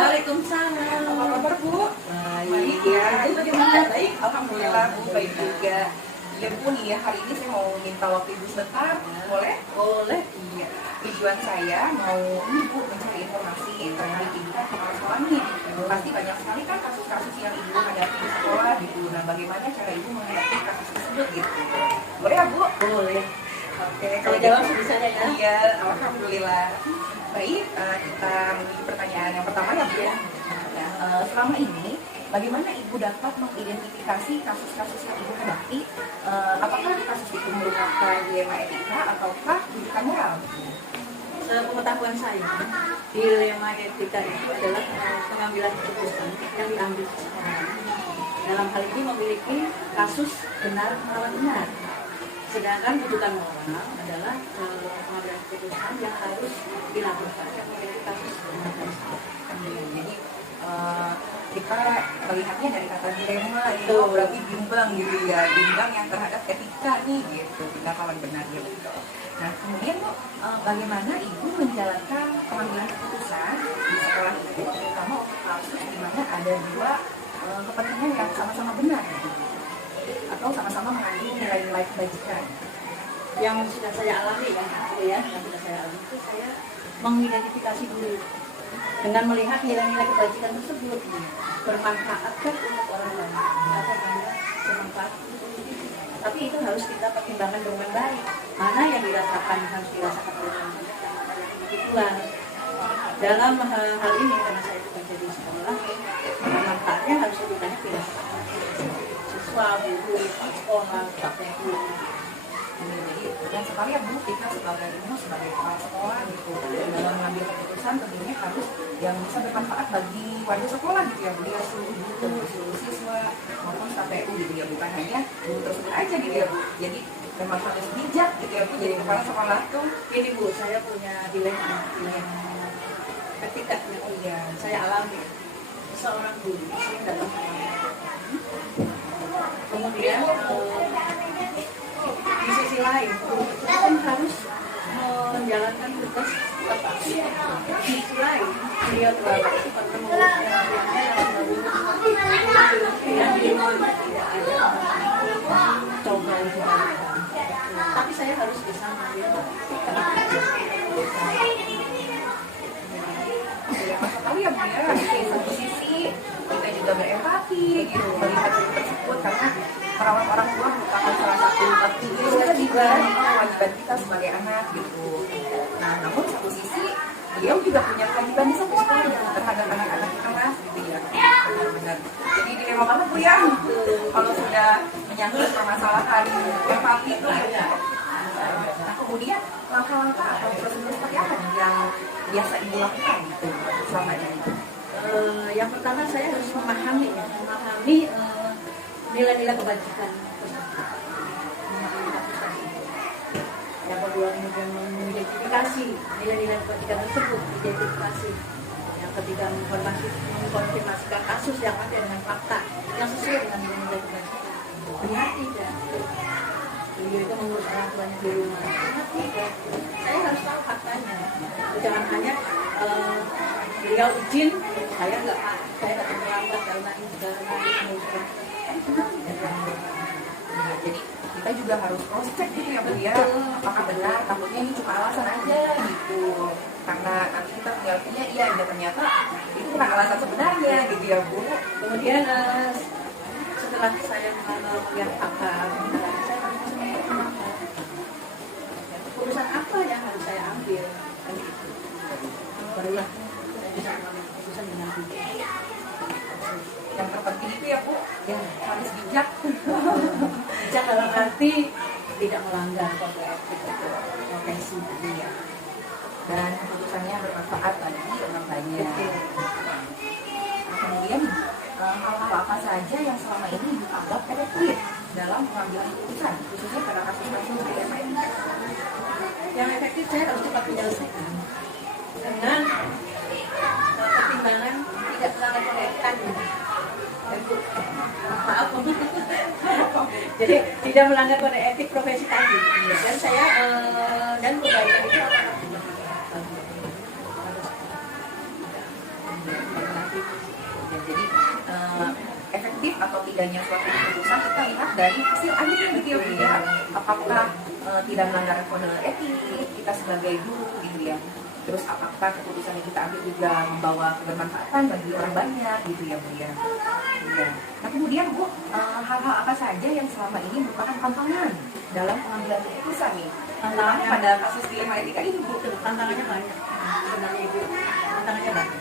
Waalaikumsalam. Apa kabar Bu? Baik ya. Ibu bagaimana? Baik, alhamdulillah Bu, baik juga. Ya Bu nih ya, hari ini saya mau minta waktu Ibu sebentar, boleh? Boleh. Iya. Tujuan saya mau Bu mencari informasi terkait Ibu kan kepala sekolah nih. Pasti banyak sekali kan kasus-kasus yang Ibu hadapi di sekolah gitu. Nah, bagaimana cara Ibu menghadapi kasus tersebut gitu? Boleh ya Bu? Boleh. Oke, Kalau jawab sebisanya ya. Iya, alhamdulillah. Baik, kita menuju pertanyaan yang pertama ya Bu ya. Selama ini, bagaimana Ibu dapat mengidentifikasi kasus-kasus yang Ibu hadapi? Apakah kasus itu merupakan dilema etika ataukah rujukan moral? Sepengetahuan saya, dilema etika itu adalah pengambilan keputusan yang diambil seseorang. Dalam hal ini memiliki kasus benar melawan benar. Sedangkan rujukan moral adalah pengambilan keputusan yang harus dilakukan yang memiliki kasus benar dan salah. Jadi kita melihatnya dari kata dilema itu berarti bimbang gitu ya, bimbang yang terhadap etika nih gitu, tidak lawan benar gitu. Nah kemudian Bu, bagaimana Ibu menjalankan pengambilan keputusan di sekolah itu, terutama untuk kasus di mana ada dua kepentingan yang sama-sama benar gitu, atau sama-sama mengandung nilai-nilai kebajikan? Yang sudah saya alami yang sudah saya alami itu saya mengidentifikasi dulu dengan melihat nilai-nilai kebajikan tersebut bermanfaatkah untuk orang lain atau hanya bermanfaat untuk diri. Tapi itu harus kita pertimbangkan dengan baik, mana yang dirasakan harus dirasakan oleh orang lain dan mana yang individual. Dalam hal ini karena saya bekerja di sekolah, manfaatnya harus lebih banyak dirasakan siswa, guru, sekolah, guru. Jadi dan sekali ya Bu, kita sebagai ibu, sebagai kepala sekolah gitu, dalam mengambil keputusan tentunya harus yang bisa bermanfaat bagi warga sekolah gitu ya Bu, ya seluruh guru, seluruh siswa maupun KPU gitu ya, bukan hanya guru tersebut aja gitu ya Bu. Jadi memang harus bijak gitu ya Bu, jadi kepala sekolah tuh. Ini Bu, saya punya dilema ketika saya alami seorang guru yang dalam kemudian di sisi lain kita kan harus menjalankan tugas tepat. Di sisi lain beliau terlalu karena menguruskan yang di rumah tidak ada coba tapi saya harus bisa mengambil Tahu ya Bu ya, di satu sisi kita juga berempati gitu melihat hal tersebut karena perawat orang tua merupakan salah satu tugas kita juga kewajiban kita sebagai anak gitu. Nah namun satu sisi beliau juga punya kewajiban di satu sekali terhadap anak-anak kelas gitu ya. Benar. Jadi dilema banget Bu ya kalau sudah menyangkut permasalahan empati itu ya. Nah kemudian langkah-langkah atau prosedur seperti apa yang biasa Ibu lakukan gitu selama ini? Yang pertama saya harus memahami nilai-nilai kebajikan. Yang kedua kemudian mengidentifikasi nilai-nilai kebajikan tersebut, identifikasi. Yang ketiga mengkonfirmasikan kasus yang ada dengan fakta yang sesuai dengan nilai-nilai kebajikan. Berhati dan beliau itu mengurus orang tuanya di rumah. Berhati dan saya harus tahu faktanya. Jangan hanya beliau izin, saya nggak terlambat karena ini sudah jadi kita juga harus cross check gitu ya Bu ya, apakah benar takutnya ini cuma alasan aja gitu, karena nanti kita tinggalnya iya dan ternyata itu bukan alasan sebenarnya gitu ya Bu. Kemudian setelah saya melihat fakta, saya harus menentukan keputusan apa yang harus saya ambil. Barulah saya bisa mengambil keputusan dengan bijak. Yang terpenting itu ya Bu, ya harus bijak. Bijak dalam arti tidak melanggar kode etik profesi dia. Dan keputusannya bermanfaat bagi orang banyak. Kemudian hal-hal apa saja yang selama ini dianggap efektif dalam pengambilan keputusan, khususnya pada kasus-kasus dilema etika? Yang efektif saya harus cepat menyelesaikan dengan pertimbangan tidak melanggar kode etik. Maaf, jadi tidak melanggar kode etik profesi tadi. Dan saya dan kebaikan itu gitu sih. Ya, jadi efektif atau tidaknya suatu keputusan kita lihat dari hasil akhirnya gitu ya Bu ya. Apakah tidak melanggar kode etik kita sebagai guru gitu ya. Terus apakah keputusan yang kita ambil juga membawa kebermanfaatan bagi orang banyak gitu ya Bu ya. Ya. Nah kemudian Bu, hal-hal apa saja yang selama ini merupakan tantangan dalam pengambilan keputusan nih? Tantangannya pada kasus dilema etika ini Bu? Tantangannya banyak sebenarnya Ibu, tantangannya banyak.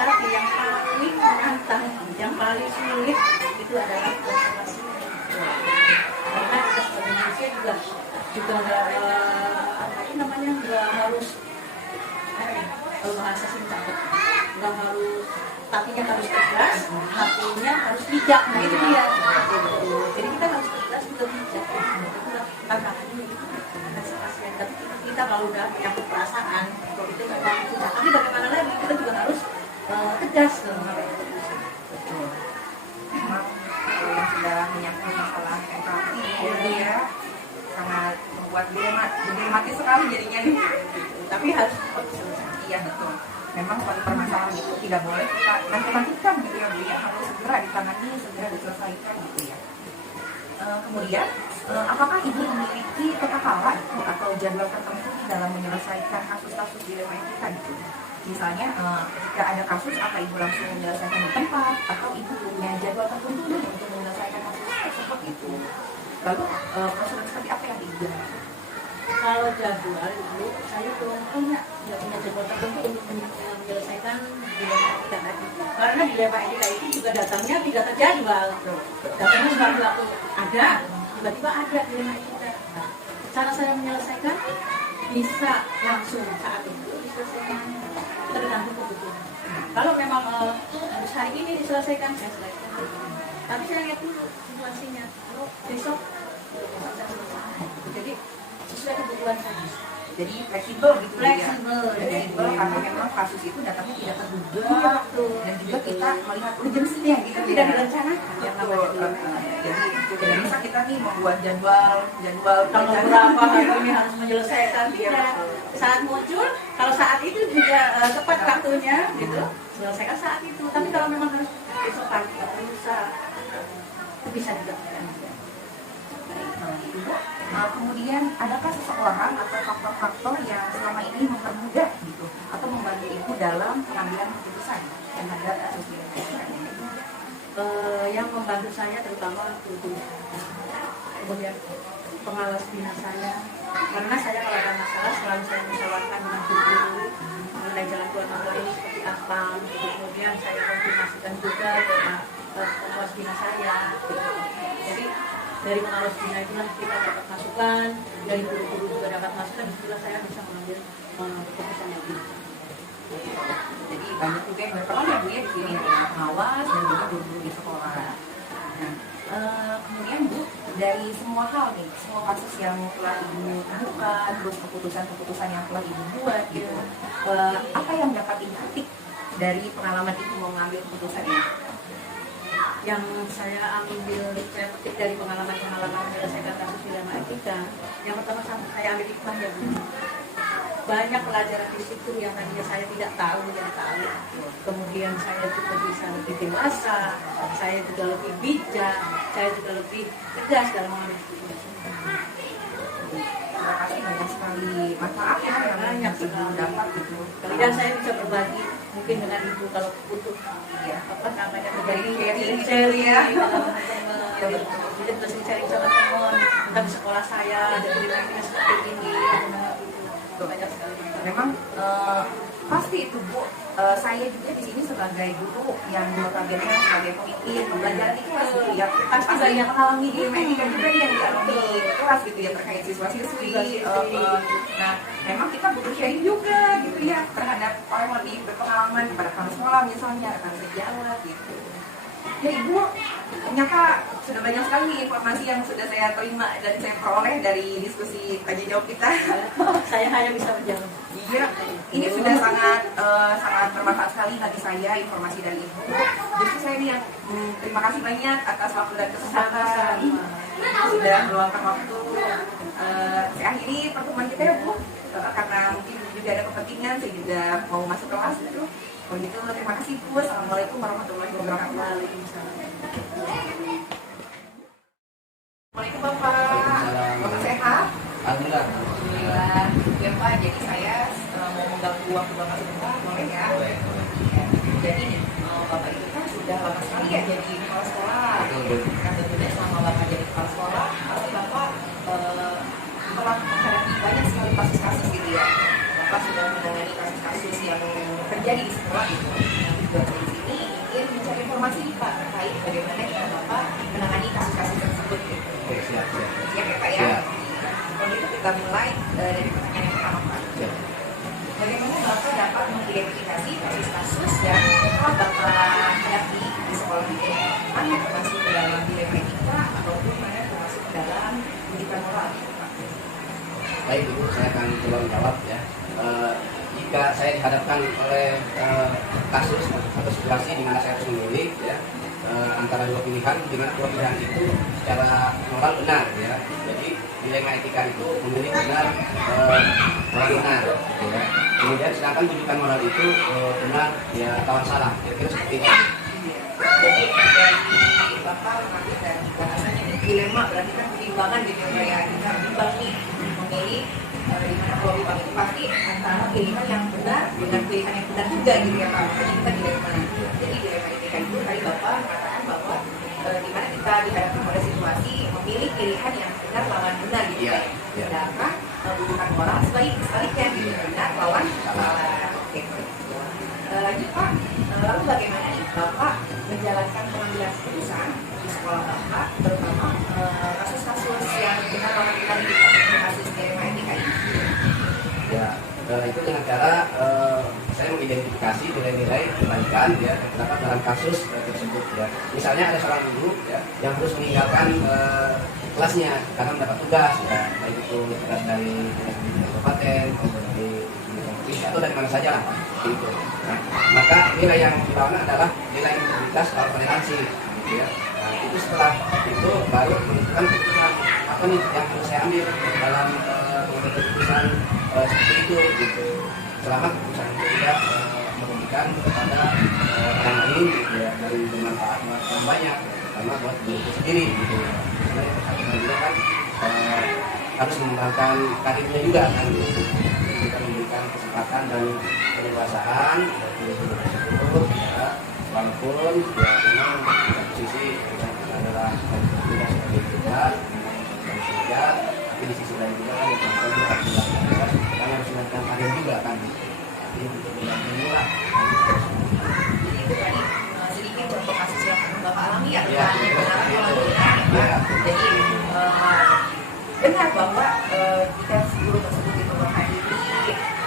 Tapi yang paling menantang, yang paling sulit itu adalah konservasi. Karena kita sebagai manusia juga nggak nggak harus kalau bahasa singkat, nggak harus tapinya harus tegas, hatinya harus bijak, nah itu dia. Jadi kita harus tegas juga bijak. Itulah tantangannya. Tapi kita kalau udah menyangkut perasaan, kalau itu memang susah. Tapi bagaimana lagi kita juga harus tegas dalam hal itu. Betul. Memang yang sudah menyangkut masalah empati ya, sangat membuat dilematis sekali jadinya nih. Tapi harus selesai. Iya betul. Memang suatu permasalahan itu tidak boleh kita nanti-nantikan gitu ya Bu ya, harus segera ditangani, segera diselesaikan gitu ya. Kemudian, apakah Ibu memiliki kekakalan atau jadwal tertentu dalam menyelesaikan kasus-kasus dilema etika gitu? Misalnya, jika ada kasus, apa Ibu langsung menyelesaikan di tempat, atau Ibu punya jadwal tertentu nih untuk menyelesaikan kasus tersebut gitu? Lalu, prosedur seperti apa yang Ibu jalankan? Kalau jadwal Ibu, saya belum punya jadwal tertentu untuk menyelesaikan dilema etika tadi. Karena dilema etika itu juga datangnya tidak terjadwal. Datangnya sewaktu ada, tiba-tiba ada dilema etika. Nah, cara saya menyelesaikan bisa langsung saat itu diselesaikan, tergantung kebutuhan. Kalau memang harus hari ini diselesaikan, saya selesaikan. Tapi saya lihat dulu situasinya. Kalau besok saya selesai. Jadi sesuai kebutuhan saya. Jadi fleksibel gitu Fleksibel, ya. Fleksibel karena memang kasus itu datangnya tidak terduga. Iya, betul. Dan juga kita melihat urgensinya gitu Tidak ya. direncanakan. Yang namanya jadi tidak bisa kita nih membuat jadwal Tanggal berapa hari ini harus menyelesaikan tidak. Saat muncul, kalau saat itu juga tepat waktunya gitu, selesaikan saat itu. Tapi kalau memang harus besok pagi atau lusa, itu bisa juga. Kemudian adakah seseorang atau faktor-faktor yang selama ini mempermudah gitu atau membantu Ibu dalam pengambilan keputusan terhadap kasus dilema etika ini? Yang membantu saya terutama guru, kemudian pengawas bina saya, karena saya kalau ada masalah selalu saya musyawarahkan dengan guru mengenai jalan keluar masalah ini seperti apa. Kemudian saya konfirmasikan juga ke pengawas bina saya. Jadi dari pengawas bina itulah kita dapat masukan, dari guru-guru juga dapat masukan, disitulah saya bisa mengambil keputusan yang bijak. Jadi banyak juga yang berperan ya Bu ya di sini, pengawas dan juga guru-guru di sekolah. Nah, kemudian Bu, dari semua hal nih, semua kasus yang telah Ibu temukan, terus keputusan-keputusan yang telah Ibu buat gitu, apa yang dapat Ibu petik dari pengalaman Ibu mengambil keputusan ini? Yang saya petik dari pengalaman-pengalaman menyelesaikan kasus dilema etika, yang pertama saya ambil hikmah ya Bu. Banyak pelajaran di situ yang tadinya saya tidak tahu jadi tahu. Kemudian saya juga bisa lebih dewasa, saya juga lebih bijak, saya juga lebih tegas dalam mengambil keputusan. Terima kasih, banyak sekali manfaat ya yang Ibu dapat gitu. Dan saya bisa berbagi mungkin dengan Ibu kalau butuh ya apa namanya sharing ya. Jadi bisa sharing sama teman tentang sekolah saya dan ini seperti ini. Banyak sekali. Memang pasti itu Bu, saya juga di sini sebagai guru yang notabene sebagai pemimpin pembelajaran itu pasti ya pasti banyak mengalami dilema etika juga yang dialami kelas gitu ya terkait siswa-siswi. Nah, memang kita butuh sharing juga gitu ya terhadap orang yang lebih berpengalaman pada rekan sekolah misalnya rekan sejawat gitu. Ya Ibu, ternyata sudah banyak sekali informasi yang sudah saya terima dan saya peroleh dari diskusi tanya jawab kita. Saya hanya bisa menjawab. Iya, ini sudah sangat bermanfaat sekali bagi saya informasi dari Ibu. Jadi saya ini yang terima kasih banyak atas waktu dan kesempatan sudah meluangkan waktu. Saya akhiri pertemuan kita ya Bu, karena mungkin juga ada kepentingan, saya juga mau masuk kelas gitu. Kalau gitu terima kasih Bu. Assalamualaikum warahmatullahi wabarakatuh. Assalamualaikum Bapak. Bapak sehat? Alhamdulillah. Alhamdulillah. Ya Pak, jadi saya mau mengganggu waktu Bapak sebentar, boleh ya? Boleh. Ya. Jadi nih, Bapak itu kan sudah lama sekali ya jadi kepala sekolah. Kan tentunya selama Bapak jadi kepala sekolah, pasti Bapak telah menghadapi banyak sekali kasus-kasus gitu ya. Bapak sudah menangani kasus-kasus yang terjadi di sekolah gitu. Dan di sini ingin mencari informasi nih Pak terkait bagaimana cara Bapak menangani kasus-kasus tersebut gitu. Oke, siap. Siap ya Pak ya? Siap. Kalau itu kita mulai dari pertanyaan yang pertama Pak. Siap. Bagaimana Bapak dapat mengidentifikasi kasus-kasus yang telah Bapak hadapi di sekolah itu? Mana yang termasuk ke dalam dilema etika ataupun mana yang termasuk ke dalam pendidikan moral gitu Pak? Baik Ibu, saya akan coba menjawab ya. Jika saya dihadapkan oleh kasus atau situasi di mana saya harus memilih ya, antara dua pilihan, di mana dua pilihan itu secara moral benar ya. Jadi dilema etika itu memilih benar moral benar gitu ya. Kemudian sedangkan rujukan moral itu benar ya kawan salah. Kira-kira seperti itu. Jadi dari Bapak mengambil dari bahasanya dilema berarti kan pertimbangan gitu ya kayak kita bimbang nih memilih di mana kalau bimbang itu pasti antara pilihan yang benar dengan pilihan yang benar juga gitu ya Pak. Makanya kita dilema. Jadi dilema etika itu tadi Bapak mengatakan bahwa di mana kita dihadapkan pada situasi memilih pilihan yang benar lawan benar gitu Iya, ya. iya. Sedangkan rujukan moral sebaliknya gitu benar lawan salah. Oke. Lanjut Pak, lalu bagaimana nih Bapak menjalankan pengambilan keputusan di sekolah Bapak, terutama kasus-kasus yang benar lawan benar di kasus dilema etika ini? Ya, itu dengan cara saya mengidentifikasi nilai-nilai kebaikan ya terdapat dalam kasus tersebut ya. Misalnya ada seorang guru ya yang harus meninggalkan kelasnya karena mendapat tugas ya, baik itu tugas dari kabupaten maupun dari provinsi atau dari mana saja lah gitu. Nah, maka nilai yang dibawa adalah nilai integritas atau toleransi gitu ya. Nah, itu setelah itu baru menentukan keputusan apa nih yang harus saya ambil dalam mengambil keputusan seperti itu gitu. Selama keputusan itu tidak merugikan kepada orang lain gitu ya, dan bermanfaat buat orang banyak karena buat diri sendiri gitu. Sebenarnya persatuan juga kan harus mengembangkan karirnya juga kan gitu. Kita memberikan kesempatan dan keleluasaan bagi guru tersebut ya, walaupun ya memang di posisi kita adalah tidak seperti itu dan saja, tapi di sisi lain juga kan yang juga harus dilakukan karena harus dilakukan karir juga kan. Jadi untuk mendampingi lah. Jadi itu tadi sedikit contoh kasus yang Bapak alami ya, Iya. benar Jadi benar bahwa jika guru tersebut itu menghadiri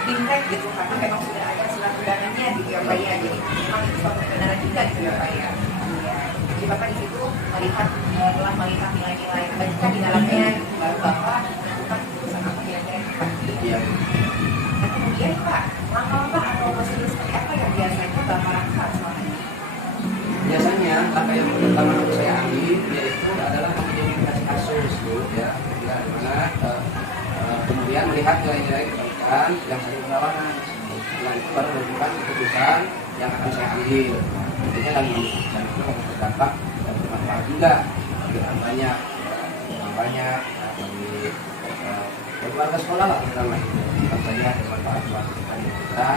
bimtek gitu, karena memang sudah ada surat undangannya gitu ya Pak ya. Jadi memang itu suatu kebenaran juga gitu ya Pak ya. Jadi Bapak di situ melihat telah melihat nilai-nilai kebaikan di dalamnya, gitu. Baru Bapak melakukan keputusan apa kira-kira yang tepat. Iya. Nah kemudian Pak, langkah-langkah atau prosedur seperti apa yang biasanya Bapak lakukan selama ini? Biasanya langkah yang pertama harus saya ambil yaitu adalah mengidentifikasi kasus dulu ya, kira di mana kemudian melihat nilai-nilai kebaikan yang saya berlawanan. Setelah itu baru menentukan keputusan yang akan saya ambil. Tentunya dan keputusan itu akan berdampak dan bermanfaat juga bagi orang banyak, bagi keluarga sekolah lah terutama itu. Tentu saja bermanfaat buat kita,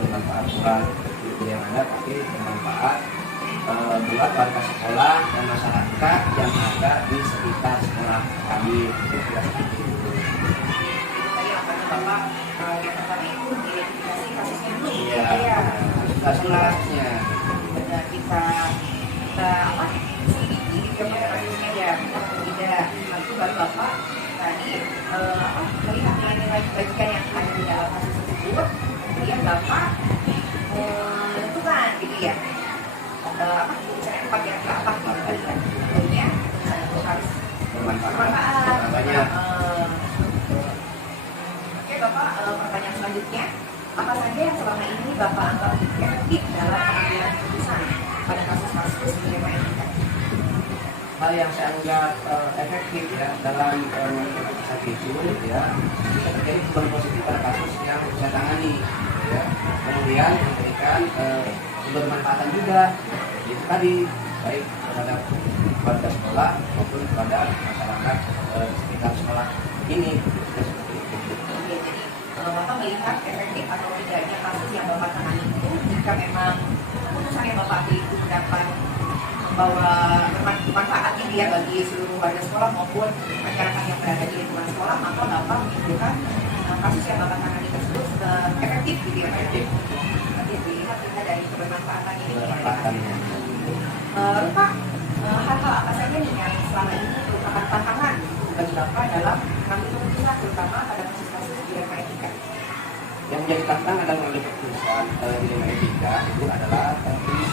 bermanfaat buat yang ada, tapi bermanfaat buat warga sekolah dan masyarakat yang ada di sekitar sekolah kami. Itu sudah seperti itu. Tadi langkahnya Bapak yang pertama itu identifikasi kasusnya dulu. Iya. Ya. Kasusnya. Benar kita apa? Selidiki gitu ya pada kasusnya ya. Tidak. Lalu baru Bapak tadi apa? Melihat nilai-nilai kebaikan yang ada di dalam kasus tersebut. Kemudian Bapak menentukan gitu ya. Apa? Misalnya tempat yang apa gitu tadi kan. Tentunya itu harus Bermanfaat. bermanfaat. Banyak. Oke Bapak, selanjutnya, apa saja yang selama ini Bapak anggap efektif dalam pengambilan keputusan pada kasus-kasus dilema etika? Hal yang saya anggap efektif ya dalam mengatasi itu ya bisa terjadi perubahan positif pada kasus yang saya tangani ya. Kemudian memberikan kebermanfaatan juga itu tadi baik kepada warga sekolah maupun kepada masyarakat sekitar sekolah ini. Oke, jadi Bapak melihat efektif atau tidaknya kasus yang Bapak tangani itu jika memang keputusan yang Bapak ambil itu dapat membawa bermanfaat gitu ya bagi seluruh warga sekolah maupun masyarakat yang berada di lingkungan sekolah, maka Bapak menunjukkan kasus yang Bapak tangani tersebut efektif gitu ya Pak. Nanti dilihat kita dari kebermanfaatan ini. Lalu Pak, hal-hal apa saja nih yang selama ini merupakan tantangan bagi Bapak dalam mengambil keputusan terutama pada kasus-kasus dilema etika? Yang menjadi tantangan dalam mengambil keputusan dilema etika itu adalah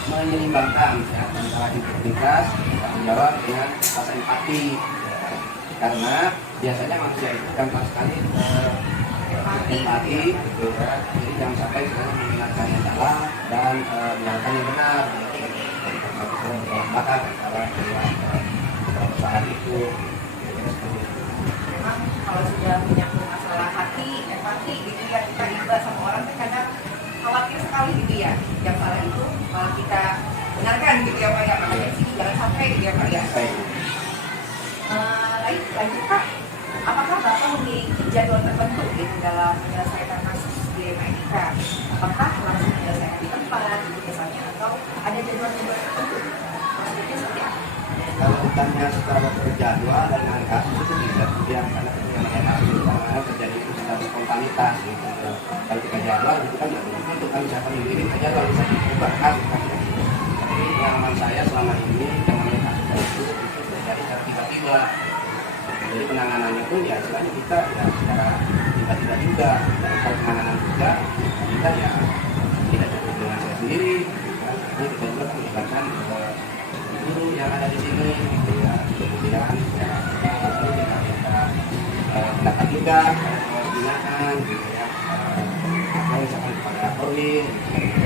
menyeimbangkan ya, antara integritas tanggung jawab dengan rasa empati ya. Karena biasanya manusia itu gampang sekali empati gitu ya. Jadi jangan sampai sebenarnya mengingatkan yang salah dan menyalahkan yang benar bahkan antara perusahaan itu. Memang kalau sudah menyangkut masalah hati, empati gitu ya, kita iba sama orang kadang khawatir sekali gitu ya. Yang salah itu malah kita benarkan gitu ya Pak ya, makanya sih jangan sampai gitu ya Pak ya. Lanjut Pak, apakah Bapak memiliki jadwal tertentu gitu dalam menyelesaikan kasus dilema etika? Apakah langsung menyelesaikan di tempat gitu misalnya, atau ada jadwal-jadwal tertentu? Maksudnya seperti apa? Kalau ditanya secara terjadwal dengan kasus itu tidak kemudian karena kemudian kasus itu karena terjadi itu secara spontanitas gitu. Kalau kita jadwal itu kan itu kan siapa yang bikin jadwal bisa diubah kasus. Tapi pengalaman saya selama ini yang namanya kasus itu terjadi secara tiba-tiba. Jadi penanganannya pun ya istilahnya kita ya secara tiba-tiba juga. Dan kalau penanganan juga kita ya tidak cukup dengan saya sendiri. Ini kita juga kan melibatkan guru yang ada di sini gitu ya. Kemudian ya lalu kita minta pendapat juga pembinaan gitu ya. Atau misalkan kepada Korwil gitu.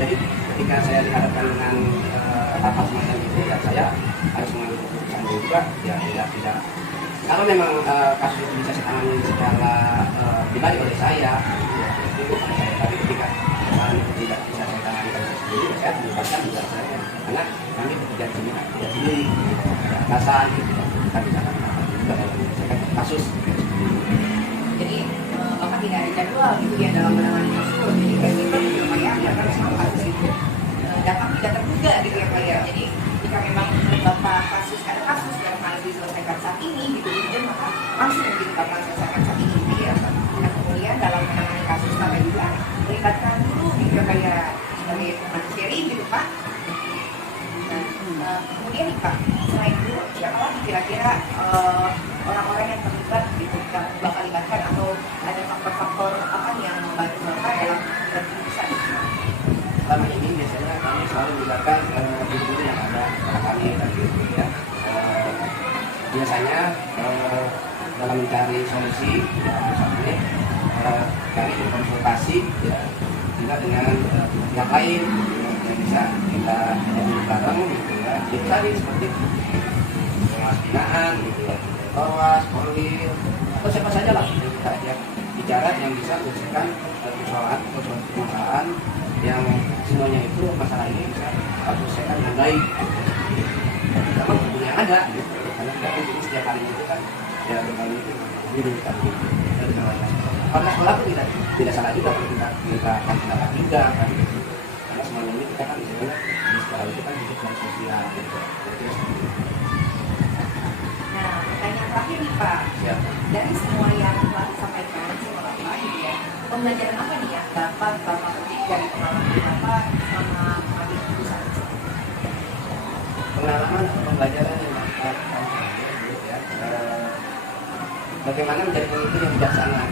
Jadi ketika saya dihadapkan dengan apa semacam itu ya saya harus mengambil keputusan juga ya tidak kalau memang kasus itu bisa ditangani secara pribadi oleh saya ya, itu pada saya. Tapi ketika tidak bisa saya tangani oleh saya sendiri saya melibatkan juga saya karena kami bekerja sendiri ada atasan gitu ya kita bisa juga dalam menyelesaikan kasus. Jadi Bapak tidak ada jadwal gitu ya dalam menangani kasus. Jadi kayak gitu gitu Pak ya, karena memang kasus itu datang tidak terduga gitu ya Pak ya. Jadi jika memang Bapak ada kasus yang harus diselesaikan saat ini gitu, kemudian maka langsung gitu Bapak selesaikan saat ini gitu ya. Dan kemudian dalam menangani kasus Bapak juga melibatkan dulu gitu ya Pak ya sebagai manusiawi gitu Pak. Nah, kemudian nih Pak, selain itu siapa lagi kira-kira orang-orang yang terlibat gitu yang Bapak libatkan atau ada faktor-faktor apa yang membantu Bapak dalam berkeputusan? Selama ini biasanya kami selalu melibatkan guru yang ada pada kami gitu ya. Biasanya dalam mencari solusi ya, misalnya kami berkonsultasi ya juga dengan pihak lain yang bisa kita jadi bareng gitu ya. Itu tadi seperti pengawas binaan gitu ya, Korwas, Korwil atau siapa saja lah yang kita ajak bicara yang bisa menyelesaikan persoalan yang semuanya itu masalah ini bisa selesaikan dengan baik. Sama guru yang ada gitu. Karena kita kan setiap hari itu kan ya berkali guru tapi dari orang sekolah pun tidak salah juga kalau kita akan pendapat juga kan. Karena semuanya ini kita kan sebenarnya di sekolah itu kan hidup dari sosial gitu. Nah, pertanyaan terakhir nih Pak, dari semua yang telah disampaikan sama Bapak gitu ya, pembelajaran apa nih yang dapat Bapak petik dari pengalaman Bapak selama mengambil keputusan? Pengalaman atau pembelajaran yang dapat ya, bagaimana menjadi pemimpin yang bijaksana,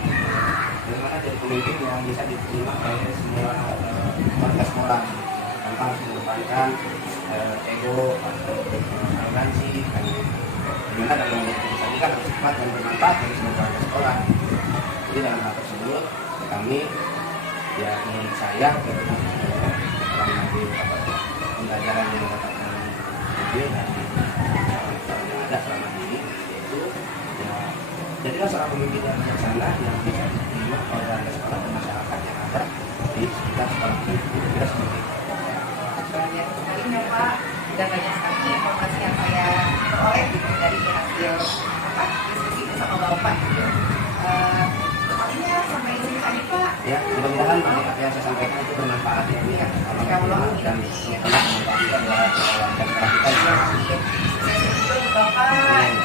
bagaimana jadi pemimpin yang bisa diterima oleh semua warga sekolah tanpa harus mengedepankan ego atau arogansi kan. Bagaimana dalam menjadi keputusan harus cepat dan bermanfaat bagi semua warga sekolah. Jadi dalam hal tersebut kami ya menurut saya kurang lebih pembelajaran yang mendapatkan mobil dan yang ada selama ini yaitu ya, jadilah seorang pemimpin yang bijaksana yang bisa diterima oleh warga sekolah dan masyarakat yang ada di sekitar sekolah itu kira seperti itu. Banyak sekali ya Pak, dan banyak sekali informasi yang saya peroleh gitu dari hasil diskusi bersama Bapak gitu. Sepertinya sampai sini aja Pak. Ya, mudah-mudahan apa yang saya sampaikan itu bermanfaat ya, Ya, ya Allah dan semoga bermanfaat buat warga sekolah kita juga. Bapak.